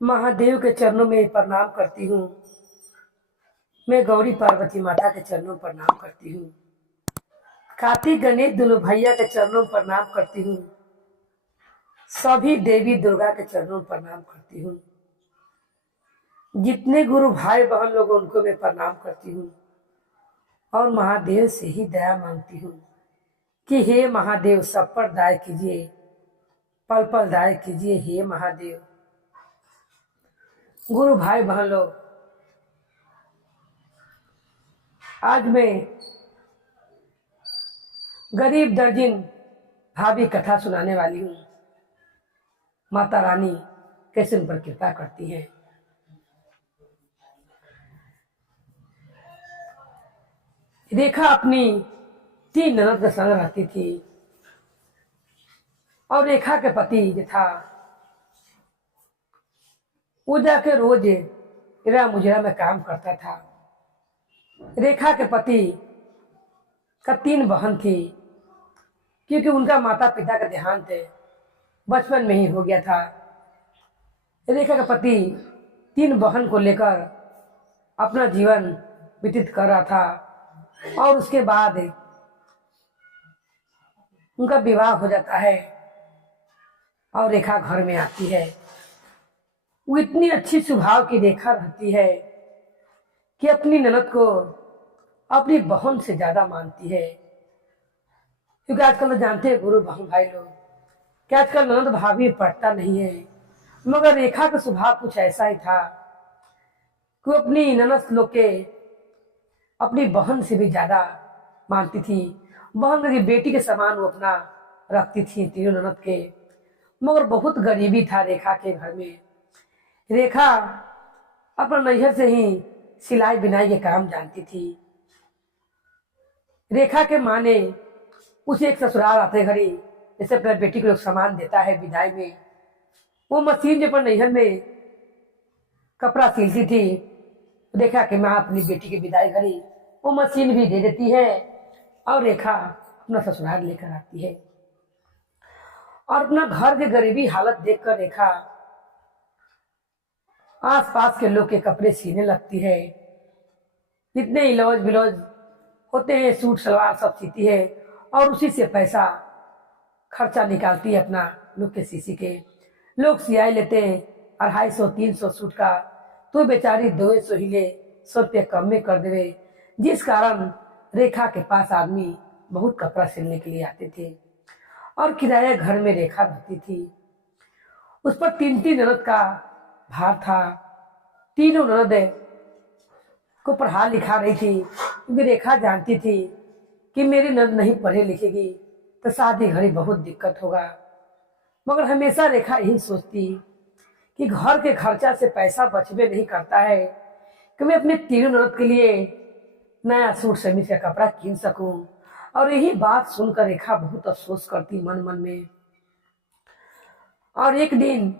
महादेव के चरणों में प्रणाम करती हूँ। मैं गौरी पार्वती माता के चरणों में प्रणाम करती हूँ। कार्तिक गणेश दोनों भैया के चरणों में प्रणाम करती हूँ। सभी देवी दुर्गा के चरणों में प्रणाम करती हूँ। जितने गुरु भाई बहन लोग उनको मैं प्रणाम करती हूँ और महादेव से ही दया मांगती हूँ कि हे महादेव सब पर दया कीजिए, पल पल दया कीजिए। हे महादेव, गुरु भाई बहन लोग, आज मैं गरीब दर्जिन भाभी कथा सुनाने वाली हूँ। माता रानी कैसे उन पर कृपा करती है। रेखा अपनी 3 ननद के संग रहती थी और रेखा के पति जो था वो जाके रोज इरा मुजरा में काम करता था। रेखा के पति का 3 बहन थी, क्योंकि उनका माता पिता का देहांत बचपन में ही हो गया था। रेखा का पति 3 बहन को लेकर अपना जीवन व्यतीत कर रहा था और उसके बाद उनका विवाह हो जाता है और रेखा घर में आती है। वो इतनी अच्छी स्वभाव की रेखा रहती है कि अपनी ननद को अपनी बहन से ज्यादा मानती है। क्योंकि आजकल तो जानते हैं गुरु बहन भाई लोग कि आजकल ननद भाभी पड़ता नहीं है, मगर रेखा का स्वभाव कुछ ऐसा ही था कि वो अपनी ननद लोग के अपनी बहन से भी ज्यादा मानती थी। बहन की बेटी के समान वो अपना रखती थी 3 ननद के। मगर बहुत गरीबी था रेखा के घर में। रेखा अपना नैहर से ही सिलाई बिनाई के काम जानती थी। रेखा के माँ ने उसे एक ससुराल आते घड़ी जैसे अपने बेटी को लोग सामान देता है विदाई में, वो मशीन जो पर नैहर में कपड़ा सिलती थी, रेखा के माँ अपनी बेटी की विदाई घड़ी वो मशीन भी दे देती है और रेखा अपना ससुराल लेकर आती है। और अपना घर की गरीबी हालत देखकर रेखा आस पास के लोग के कपड़े सीने लगती है। जितने इलौज बिलौज होते हैं सूट सलवार सब सीती है और उसी से पैसा खर्चा निकालती है अपना लोग के सीसी के। लोग सियाई लेते हैं 250-300 सूट का, तो बेचारी 200 ही ले, 100 रुपये कम में कर देवे। जिस कारण रेखा के पास आदमी बहुत कपड़ा सिलने के लिए आते थे और किराया घर में रेखा रहती थी। उस पर 3 ननद का भार था। तीनों ननद को पढ़ा लिखा रही थी, क्योंकि रेखा जानती थी कि मेरी ननद नहीं पढ़े लिखेगी तो शादी घड़ी बहुत दिक्कत होगा। मगर हमेशा रेखा यही सोचती कि घर के खर्चा से पैसा बचबे नहीं करता है कि मैं अपने 3 ननद के लिए नया सूट समीज का कपड़ा कीन सकूं। और यही बात सुनकर रेखा बहुत अफसोस करती मन मन में। और एक दिन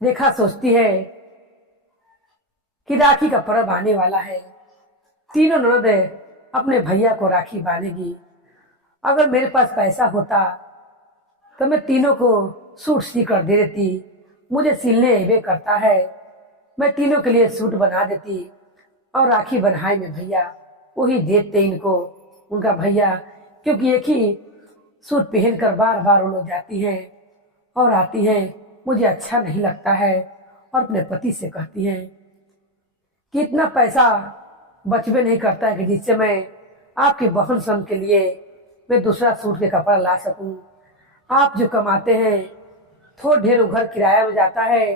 रेखा सोचती है कि राखी का पर्व आने वाला है। तीनों ननद अपने भैया को राखी बांधेगी। अगर मेरे पास पैसा होता तो मैं तीनों को सूट सी कर दे देती। मुझे सिलने अबे करता है, मैं तीनों के लिए सूट बना देती और राखी बन्हाई में भैया वही देते इनको उनका भैया। क्योंकि एक ही सूट पहनकर बार बार वो लोग जाती हैं और आती हैं, मुझे अच्छा नहीं लगता है। और अपने पति से कहती हैं कि इतना पैसा बचबे नहीं करता है कि जिससे मैं आपकी बहन सन के लिए मैं दूसरा सूट के कपड़ा ला सकूं। आप जो कमाते हैं थोड़ा ढेर घर किराया में जाता है,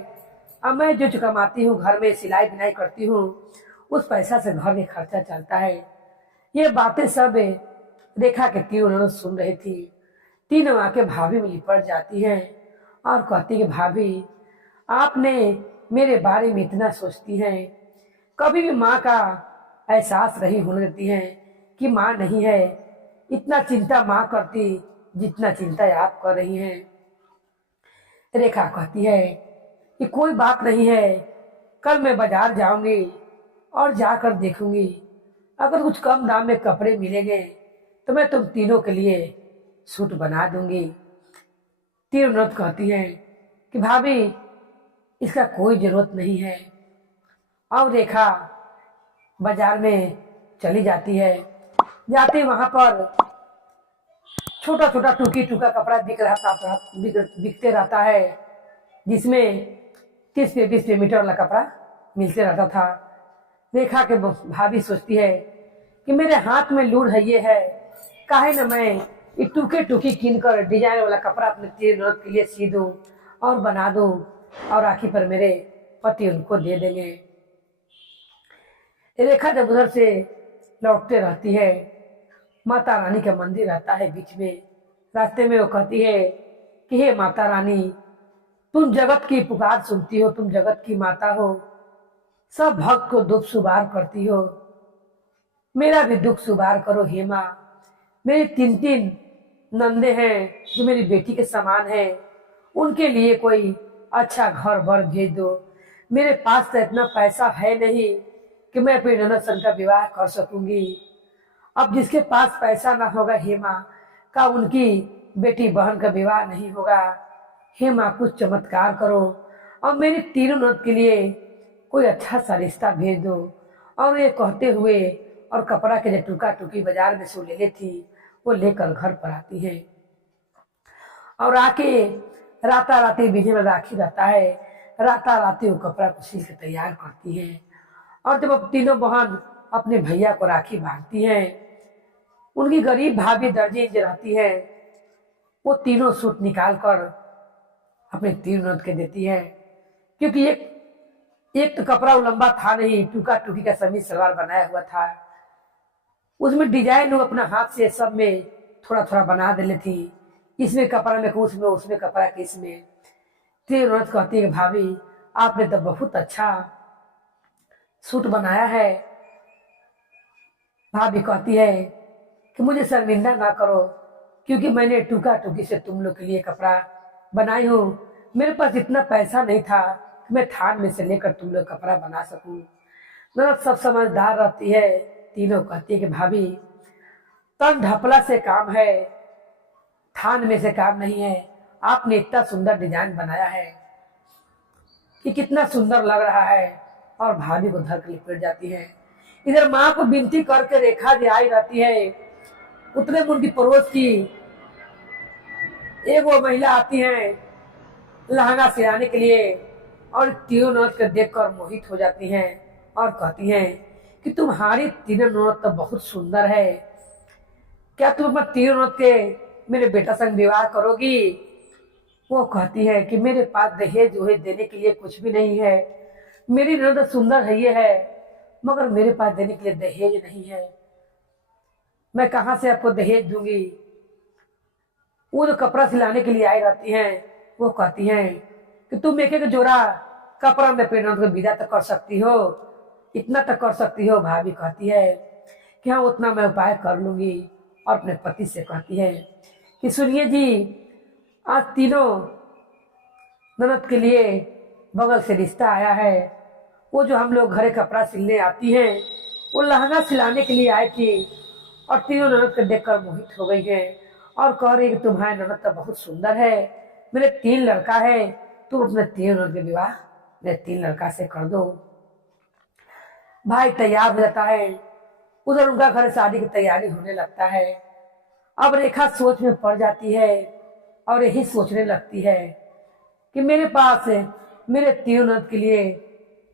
अब मैं जो कमाती हूँ घर में सिलाई बिनाई करती हूँ उस पैसा से घर में खर्चा चलता है। ये बातें सब रेखा के 3 ननद सुन रही थी। तीनों आके भाभी में लिपट जाती हैं और कहती कि भाभी आपने मेरे बारे में इतना सोचती हैं, कभी भी माँ का एहसास नहीं होने देती हैं कि माँ नहीं है। इतना चिंता माँ करती जितना चिंता आप कर रही हैं। रेखा कहती है कि कोई बात नहीं है, कल मैं बाजार जाऊंगी और जाकर देखूंगी, अगर कुछ कम दाम में कपड़े मिलेंगे तो मैं तुम तीनों के लिए सूट बना दूंगी। तीनों ननद कहती हैं कि भाभी इसका कोई जरूरत नहीं है। और रेखा बाजार में चली जाती है। जाते वहां पर छोटा छोटा टूकी टूका कपड़ा बिकते रहता है, जिसमें 30 पे 20 पे मीटर वाला कपड़ा मिलते रहता था। रेखा के भाभी सोचती है कि मेरे हाथ में लूढ़ है ये है, काहे न मैं ये टूके टूकी कीन कर डिजाइन वाला कपड़ा अपने जरूरत के लिए सी दूं और बना दूं, और आखिर पर मेरे पति उनको दे देंगे। रेखा जब उधर से लौटते रहती है, माता रानी का मंदिर रहता है बीच में। रास्ते में वो कहती है कि हे माता रानी, तुम जगत की पुकार सुनती हो, तुम जगत की माता हो, सब भक्त को दुख सुबार करती हो, मेरा भी दुख सुबार करो हे माँ। मेरी 3 नंदे हैं जो मेरी बेटी के समान है, उनके लिए कोई अच्छा घर बर भेज दो। मेरे पास तो इतना पैसा है नहीं कि मैं अपनी ननद सन का विवाह कर सकूंगी। अब जिसके पास पैसा ना होगा हे माँ, का उनकी बेटी बहन का विवाह नहीं होगा। हे माँ, कुछ चमत्कार करो और मेरी 3 ननद के लिए कोई अच्छा सा रिश्ता भेज दो। और ये कहते हुए और कपड़ा के जो टुका टुकी बाजार में से ले ली थी, वो लेकर घर पर आती है। और आके राता राती बिजली में राखी रहता है, राता राती वो कपड़ा को सिल के तैयार करती है। और जब अब तीनों बहन अपने भैया को राखी बांधती हैं, उनकी गरीब भाभी दर्जी जो रहती है, वो तीनों सूट निकाल कर अपने 3 ननद के देती है। क्योंकि एक तो कपड़ा लंबा था नहीं, टूका टूकी का समीज सलवार बनाया हुआ था, उसमें डिजाइन वो अपना हाथ से सब में थोड़ा थोड़ा बना दे थी, इसमें कपड़ा में उसमें, उसमें कपड़ा के इसमें। 3 ननद कहती है भाभी आपने तो बहुत अच्छा सूट बनाया है। भाभी कहती है कि मुझे शर्मिंदा ना करो, क्योंकि मैंने टूका टूकी से तुम लोग के लिए कपड़ा बनाई हूँ। मेरे पास इतना पैसा नहीं था कि मैं थान में से लेकर तुम लोग कपड़ा बना सकूं। ननद सब समझदार रहती है, तीनों कहती है कि भाभी तन ढपला से काम है, थान में से काम नहीं है। आपने इतना सुंदर डिजाइन बनाया है कि कितना सुंदर लग रहा है। और भाभी को धर कर लिपट जाती है। इधर माँ को विनती करके रेखा जी आई रहती है। उतने में उनकी पड़ोस की एक वो महिला आती है लहंगा सिलाने के लिए, और 3 ननद को देखकर मोहित हो जाती हैं और कहती हैं कि तुम्हारी 3 ननद तो बहुत सुंदर है, क्या तुम अपना 3 ननद के मेरे बेटा संग विवाह करोगी? वो कहती है कि मेरे पास दहेज वहेज देने के लिए कुछ भी नहीं है, मेरी ननद सुंदर है ये है, मगर मेरे पास देने के लिए दहेज नहीं है, मैं कहाँ से आपको दहेज दूंगी। वो जो कपड़ा सिलाने के लिए आई रहती हैं, वो कहती हैं कि तुम एक जोड़ा कपड़ा में अपने ननद को विदा तक कर सकती हो, इतना तक कर सकती हो। भाभी कहती है कि हाँ उतना मैं उपाय कर लूंगी। और अपने पति से कहती है कि सुनिए जी, आज 3 ननद के लिए बगल से रिश्ता आया है। वो जो हम लोग घरे कपड़ा सिलने आती हैं, वो लहंगा सिलाने के लिए आई थी, और 3 ननद को देखकर मोहित हो गई है और कह रही कि तुम्हारे ननद तो बहुत सुंदर है, मेरे 3 लड़का है, तुम अपने 3 ननद के विवाह मेरे 3 लड़का से कर दो। भाई तैयार हो जाता है, उधर उनका घर शादी की तैयारी होने लगता है। अब रेखा सोच में पड़ जाती है और यही सोचने लगती है कि मेरे पास मेरे 3 ननद के लिए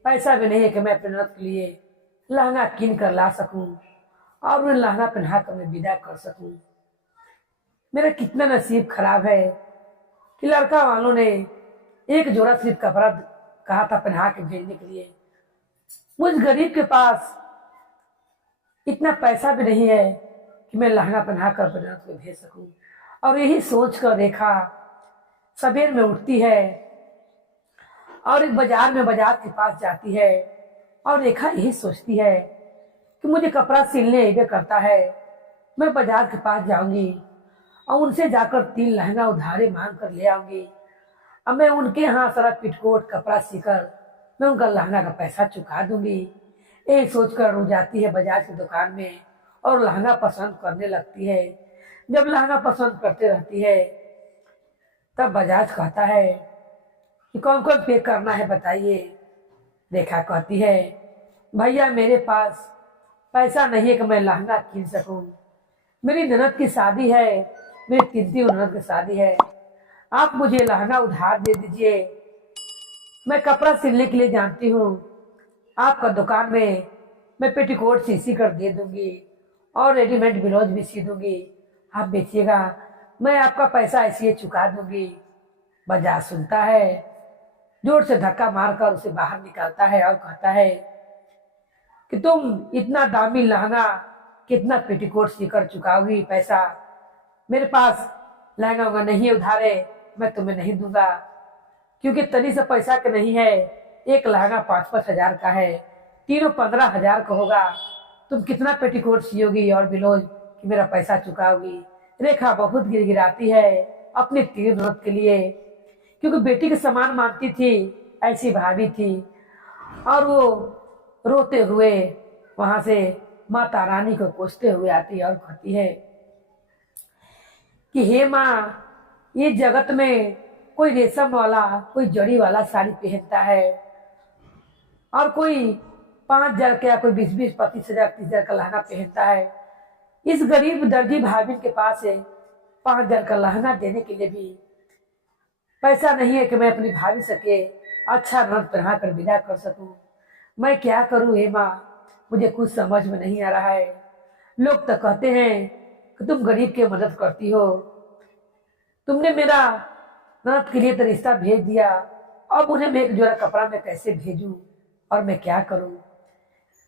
पैसा भी नहीं है कि मैं अपने ननद के लिए लहंगा कीन कर ला सकूं और उन्हें लहंगा पहना कर मैं विदा कर सकूं। मेरा कितना नसीब खराब है कि लड़का वालों ने एक जोड़ा सिर्फ कपड़ा कहा था पहना के भेजने के लिए, मुझ गरीब के पास इतना पैसा भी नहीं है कि मैं लहंगा पहना कर अपने ननद को भेज सकूं। और यही सोचकर रेखा सवेर में उठती है और एक बाजार में बाजार के पास जाती है। और रेखा यही सोचती है कि मुझे कपड़ा सिलने आइबे करता है, मैं बाजार के पास जाऊंगी और उनसे जाकर 3 लहंगा उधारे मांग कर ले आऊंगी। अब मैं उनके यहाँ सारा पिटकोट कपड़ा सीकर मैं उनका लहंगा का पैसा चुका दूंगी। यही सोचकर वो जाती है बाजार की दुकान में और लहंगा पसंद करने लगती है। जब लहंगा पसंद करते रहती है, तब बजाज कहता है कि कौन कौन पे करना है बताइए। रेखा कहती है, भैया मेरे पास पैसा नहीं है कि मैं लहंगा कीन सकूं। मेरी ननद की शादी है, मेरी तीन ननद की शादी है। आप मुझे लहंगा उधार दे दीजिए। मैं कपड़ा सिलने के लिए जानती हूँ। आपका दुकान में मैं पेटीकोट सी कर दे दूंगी और रेडीमेड ब्लाउज भी सी दूंगी। आप बेचिएगा, मैं आपका पैसा ऐसे ही चुका दूंगी। बजाज सुनता है, जोर से धक्का मारकर उसे बाहर निकालता है और कहता है कि तुम इतना दामी लहंगा कितना पेटीकोट सीकर चुकाओगी पैसा? मेरे पास लहंगा उंगा नहीं है, उधार है, मैं तुम्हें नहीं दूंगा, क्योंकि तनी से पैसा का नहीं है। एक लहंगा 5-5 हजार का है, तीनों 15 हजार का होगा। तुम कितना पेटीकोट सियोगी और ब्लाउज कि मेरा पैसा चुकाओगी? रेखा बहुत गिड़गिड़ाती है अपनी तीन ननद के लिए, क्योंकि बेटी के समान मानती थी, ऐसी भाभी थी। और वो रोते हुए वहां से माता रानी को कोसते हुए आती है और कहती है कि हे माँ, ये जगत में कोई रेशम वाला, कोई जड़ी वाला साड़ी पहनता है और कोई 5 हजार का, कोई 20-20, 25 हजार, 30 हजार का लहंगा पहनता है। इस गरीब दर्जी भाभी के पास है 5 हजार का लहंगा देने के लिए भी पैसा नहीं है कि मैं अपनी भाभी सके अच्छा रंग पहना कर विदा कर सकूं। मैं क्या करूं हे माँ, मुझे कुछ समझ में नहीं आ रहा है। लोग तो कहते हैं कि तुम गरीब की मदद करती हो, तुमने मेरा ननद के लिए तो रिश्ता भेज दिया, अब उन्हें मैं एक जोड़ा कपड़ा में कैसे भेजूं और मैं क्या करूं?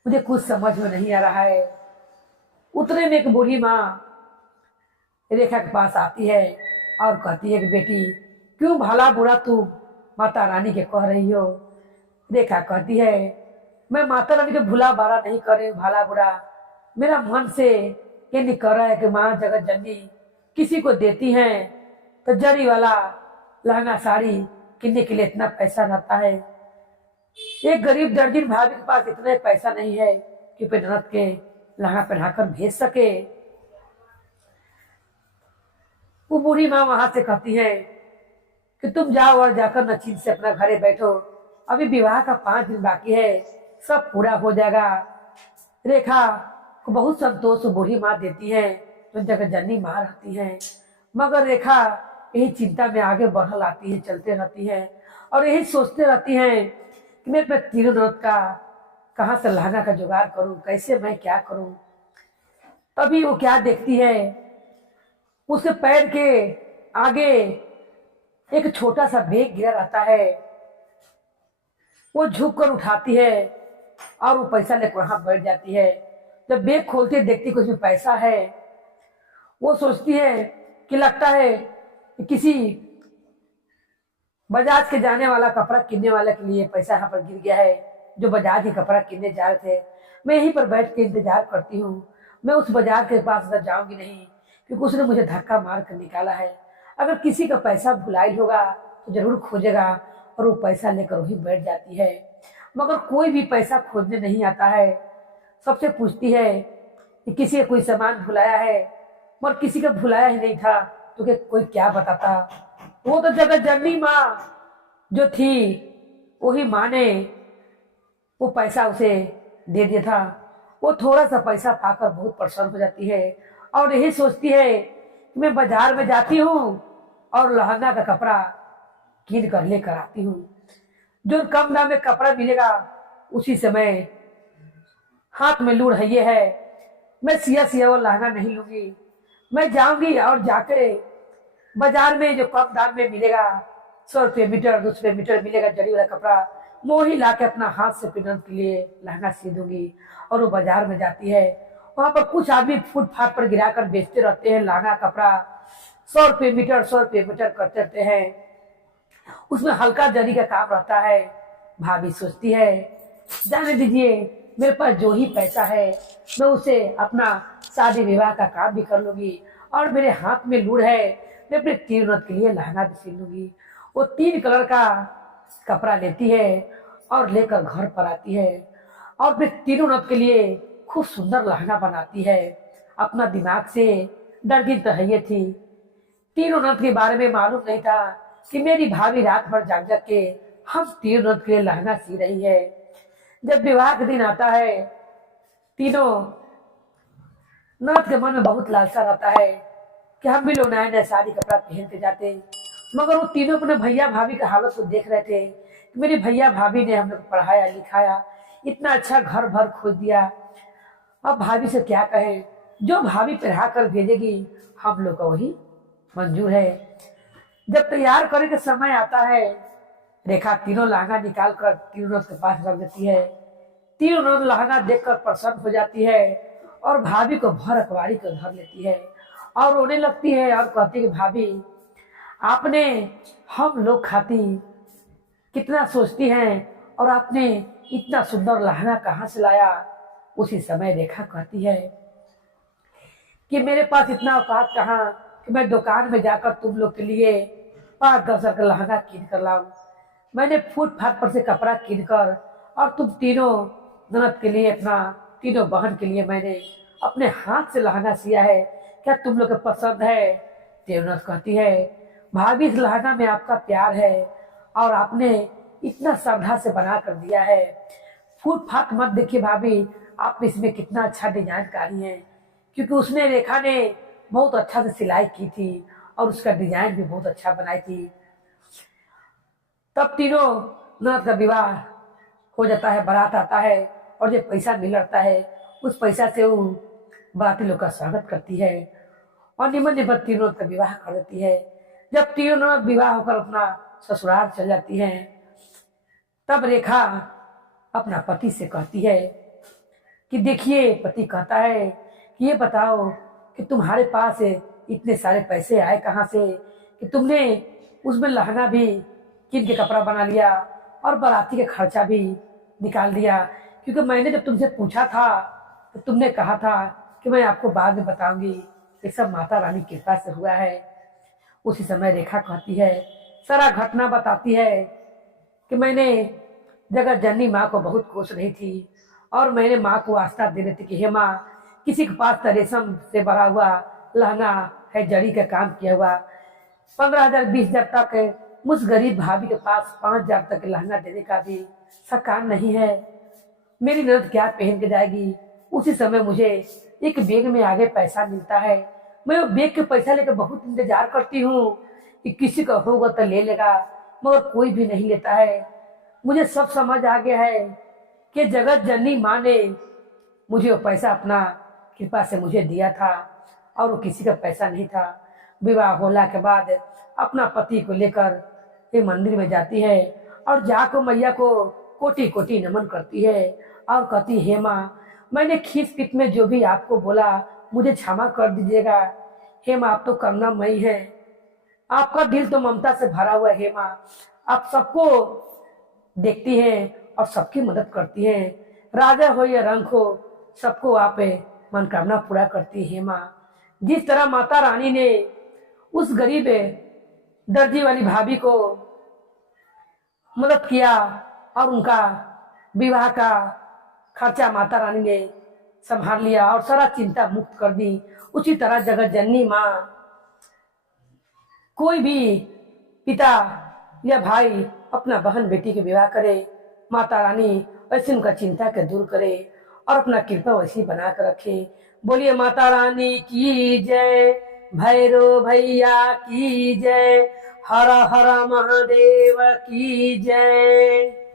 मुझे कुछ समझ में नहीं आ रहा है। उतने में एक बूढ़ी माँ रेखा के पास आती है और कहती है कि बेटी, क्यों भला बुरा तू माता रानी के कह रही हो? रेखा कहती है, मैं माता रानी के भूला बारा नहीं कर रही हूँ, भला बुरा मेरा मन से ये नहीं कर रहा है कि माँ जगत जननी किसी को देती हैं तो जड़ी वाला लहंगा साड़ी किनने के लिए इतना पैसा रहता है। एक गरीब दर्जन भाभी के पास इतना पैसा नहीं है कि अपने ननद के लहंगा पहनाकर भेज सके। वो बूढ़ी माँ वहां से कहती है कि तुम जाओ और जाकर नचीन से अपना घरे बैठो, अभी विवाह का 5 दिन बाकी है, सब पूरा हो जाएगा। रेखा को बहुत संतोष बूढ़ी माँ देती है, जो जगत जननी माँ रहती है। मगर रेखा यही चिंता में आगे बढ़ आती है, चलते रहती है और यही सोचते रहती है कि मैं अपने तीनों ननद का कहाँ से लहंगा का जुगाड़ करूं, कैसे मैं क्या करूं। तभी वो क्या देखती है, उसके पैर के आगे एक छोटा सा बैग गिरा रहता है। वो झुक कर उठाती है और वो पैसा लेकर वहां बैठ जाती है। जब बैग खोलती है देखती कि उसमें पैसा है। वो सोचती है कि लगता है कि किसी बजाज के जाने वाला कपड़ा किनने वाले के लिए पैसा यहाँ पर गिर गया है, जो बजाज ही कपड़ा किनने जा रहे थे। मैं यहीं पर बैठ के इंतजार करती हूँ, मैं उस बाजार के पास अंदर जाऊंगी नहीं, क्योंकि उसने मुझे धक्का मार कर निकाला है। अगर किसी का पैसा भुलाई होगा तो जरूर खोजेगा और वो पैसा लेकर वहीं बैठ जाती है। मगर कोई भी पैसा खोजने नहीं आता है। सबसे पूछती है कि किसी का कोई सामान भुलाया है, मगर किसी का भुलाया ही नहीं था तो कि कोई क्या बताता। वो तो जगत जननी माँ जो थी, वही माँ ने वो पैसा उसे दे दिया था। वो थोड़ा सा पैसा पाकर बहुत परेशान हो जाती है और यही सोचती है कि मैं बाजार में जाती हूँ और लहंगा का कपड़ा कीन कर लेकर आती हूँ। जो कम दाम में कपड़ा मिलेगा उसी समय हाथ में लूढ़ है, मैं सिया वो लहंगा नहीं लूंगी। मैं जाऊंगी और जाकर बाजार में जो कम दाम में मिलेगा, 100 रुपये मीटर, 200 रुपये मीटर मिलेगा जड़ी वाला कपड़ा, वो ही ला के अपना हाथ से पिनन के लिए लहंगा सी दूंगी। और वो बाजार में जाती है, वहां पर कुछ आदमी फुटपाथ पर गिरा कर बेचते रहते हैं लहंगा कपड़ा, 100 रुपये मीटर, 100 रुपये मीटर करते रहते हैं। उसमें हल्का जरी का काम रहता है। भाभी सोचती है, जाने दीजिए, मेरे पास जो ही पैसा है मैं उसे अपना शादी विवाह का काम भी कर लूंगी और मेरे हाथ में लूढ़ है, मैं अपने तीन ननद के लिए लहंगा भी सिल लूंगी। वो 3 कलर का कपड़ा लेती है और लेकर घर पर आती है और अपने तीनों ननद के लिए खूब सुंदर लहंगा बनाती है। अपना दिमाग से डर की तो है थी, तीनों ननद के बारे में मालूम नहीं था कि मेरी भाभी रात भर जाग जाग के हम तीन ननद के लिए लहंगा सी रही है। जब विवाह का दिन आता है, तीनों ननद के मन में बहुत लालसा रहता है कि हम भी लोग नया नया साड़ी कपड़ा पहन के जाते। मगर वो तीनों अपने भैया भाभी का हालत को देख रहे थे कि मेरी भैया भाभी ने हम लोग पढ़ाया लिखाया, इतना अच्छा घर भर खोज दिया, अब भाभी से क्या कहें, जो भाभी पहरा कर भेजेगी हम लोग का वही मंजूर है। जब तैयार करने का समय आता है, रेखा तीनों लहंगा निकाल कर तीनों के पास रख देती है। तीनों लहंगा देखकर प्रसन्न हो जाती है और भाभी को भर अखबारी को धर लेती है और रोने लगती है और कहती है कि भाभी आपने हम लोग खाती कितना सोचती हैं और आपने इतना सुंदर लहंगा कहाँ से लाया। उसी समय रेखा कहती है कि मेरे पास इतना औकात कहाँ कि मैं दुकान में जाकर तुम लोग के लिए 5-10 का लहंगा कीन कर लाऊं। मैंने फूट फाट पर से कपड़ा कीन कर और तुम तीनों ननद के लिए, अपना तीनों बहन के लिए मैंने अपने हाथ से लहंगा सिया है, क्या तुम लोग को पसंद है? ननद कहती है भाभी इस लहंगा में आपका प्यार है और आपने इतना श्रद्धा से बना कर दिया है, फूट फाट मत देखिए भाभी, आप इसमें कितना अच्छा डिजाइन कारी है, क्योंकि उसने रेखा ने बहुत अच्छा से सिलाई की थी और उसका डिजाइन भी बहुत अच्छा बनाई थी। तब तीनों ननद का विवाह हो जाता है, बारात आता है और जब पैसा मिलता है उस पैसा से वो बाराती लोग का स्वागत करती है और निमन निमन तीनों का विवाह कर देती है। जब तीनों ननद विवाह होकर अपना ससुराल चल जाती हैं, तब रेखा अपना पति से कहती है कि देखिए, पति कहता है कि ये बताओ कि तुम्हारे पास इतने सारे पैसे आए कहाँ से कि तुमने उसमें लहंगा भी कीन के कपड़ा बना लिया और बाराती का खर्चा भी निकाल दिया, क्योंकि मैंने जब तुमसे पूछा था तो तुमने कहा था कि मैं आपको बाद में बताऊंगी, ये सब माता रानी की कृपा से हुआ है। उसी समय रेखा कहती है, सारा घटना बताती है कि मैंने जगत जननी माँ को बहुत कोस रही थी और मैंने माँ को आस्था दे रही थी कि हे माँ, किसी के पास रेशम से भरा हुआ लहंगा है, जड़ी का काम किया हुआ, 15,000-20,000 तक मुझ गरीब भाभी के पास 5,000 तक लहंगा देने का भी सकान नहीं है, मेरी ननद क्या पहन के जाएगी। उसी समय मुझे एक बैग में आगे पैसा मिलता है, मैं वो बैग के पैसा लेकर बहुत इंतजार करती हूँ कि किसी का होगा तो ले लेगा, मगर कोई भी नहीं लेता है। मुझे सब समझ आ गया है कि जगत जननी माँ ने मुझे वो पैसा अपना कृपा से मुझे दिया था और वो किसी का पैसा नहीं था। विवाह होला के बाद अपना पति को लेकर ये मंदिर में जाती है और जाकर मैया को कोटि कोटि नमन करती है और कहती, हे माँ, मैंने खीस पीत में जो भी आपको बोला मुझे क्षमा कर दीजिएगा। हे माँ, आप तो करुणामयी है, आपका दिल तो ममता से भरा हुआ है। हे माँ, आप सबको देखती हैं और सबकी मदद करती हैं, राजा हो या रंग हो, सबको आप मनोकामना पूरा करती है। माँ, जिस तरह माता रानी ने उस गरीब दर्जी वाली भाभी को मदद किया और उनका विवाह का खर्चा माता रानी ने संभाल लिया और सारा चिंता मुक्त कर दी, उसी तरह जगत जननी माँ कोई भी पिता या भाई अपना बहन बेटी के विवाह करे, माता रानी वैसे उनका चिंता के दूर करे और अपना कृपा वैसी बना कर रखे। बोलिए माता रानी की जय, भैरव भैया की जय, हर हर महादेव की जय।